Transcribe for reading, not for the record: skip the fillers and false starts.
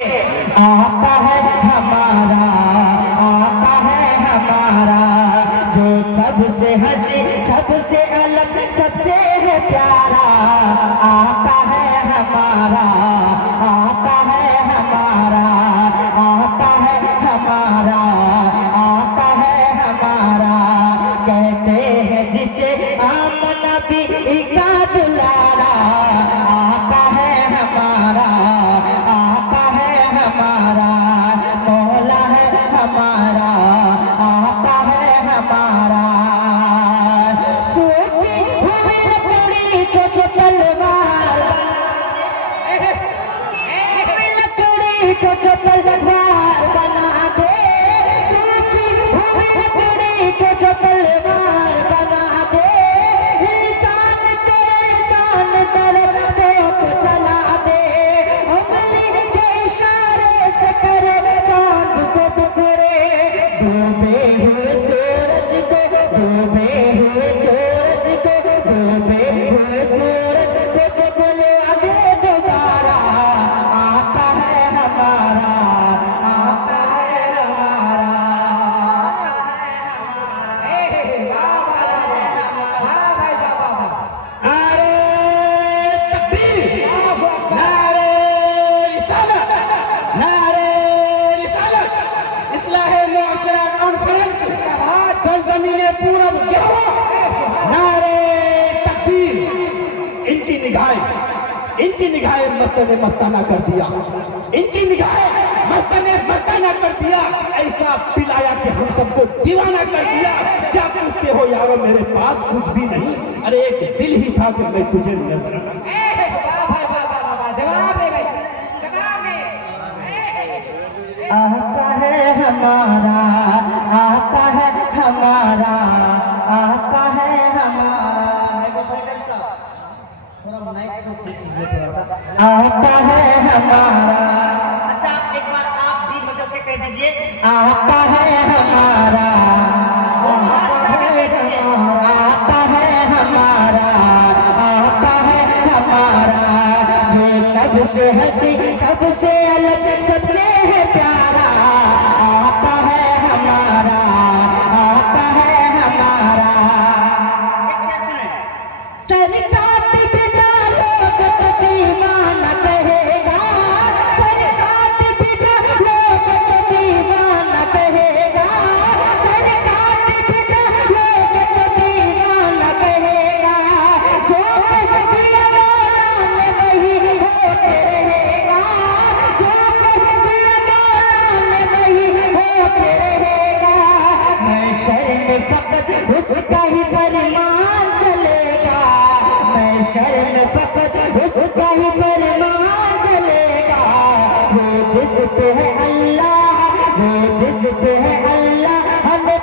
आता है हमारा, आता है हमारा, जो सबसे हंसी, सबसे अलग, सबसे है प्यारा। आता है हमारा, आता है हमारा, आता है हमारा, आता है हमारा। कहते हैं जिसे आमना भी का दुलारा। आता है हमारा, आता है हमारा, मौला है हमारा, आता है हमारा। सूखी हुई लकड़ी को जो तलवार बना दे, लकड़ी को जो तलवार बना दे, सूखी हुई लकड़ी को जो तलवार बना दे, इंसान के इंसान दर्दों को चला दे, उंगली के इशारे से करे चांद को टुकड़े, डूबे हुए सूरज को, डूबे हुए सूरज को, डूबे हुए सूरज को जो बुलवा दे दोबारा। आता है हमारा, आता है हमारा, आता है हमारा। नारे तकबीर, नारे रिसालत, नारे रिसालत, इस्लाहे मुआशरा कॉन्फ्रेंस, सरजमीने पूरब गिरोह, नारे तकबीर। इनकी निगाहें मस्तने मस्ताना कर दिया, इनकी निगाहें मस्तने मस्ताना कर दिया, ऐसा पिलाया कि हम सबको दीवाना कर दिया। क्या पूछते हो यारो, मेरे पास कुछ भी नहीं, अरे एक दिल ही था कि मैं तुझे नजर आता है हमारा, आता है हमारा, आता है हमारा। थोड़ा माइक को सेट कीजिए थोड़ा सा। आता है हमारा। अच्छा एक बार आप भी मुझे के कह दीजिए, आता है हमारा, आता है हमारा, आता है हमारा, जो सबसे हंसी, सबसे अलग, सबसे है प्यारा। आता है हमारा, आता है हमारा। सरकार बिना लोग तो दीवाना कहेगा, सरकार बिना लोग तो दीवाना कहेगा, सरकार बिना लोग तो दीवाना कहेगा। जो कह दिया मौला ने वही होते रहेगा, जो कह दिया मौला ने वही होते रहेगा। महशर में फकत उसका ही फरमान चलेगा, महशर में फकत उसका ही फरमान चलेगा। वो जिस पे है अल्लाह, वो जिस पे है अल्लाह, हमें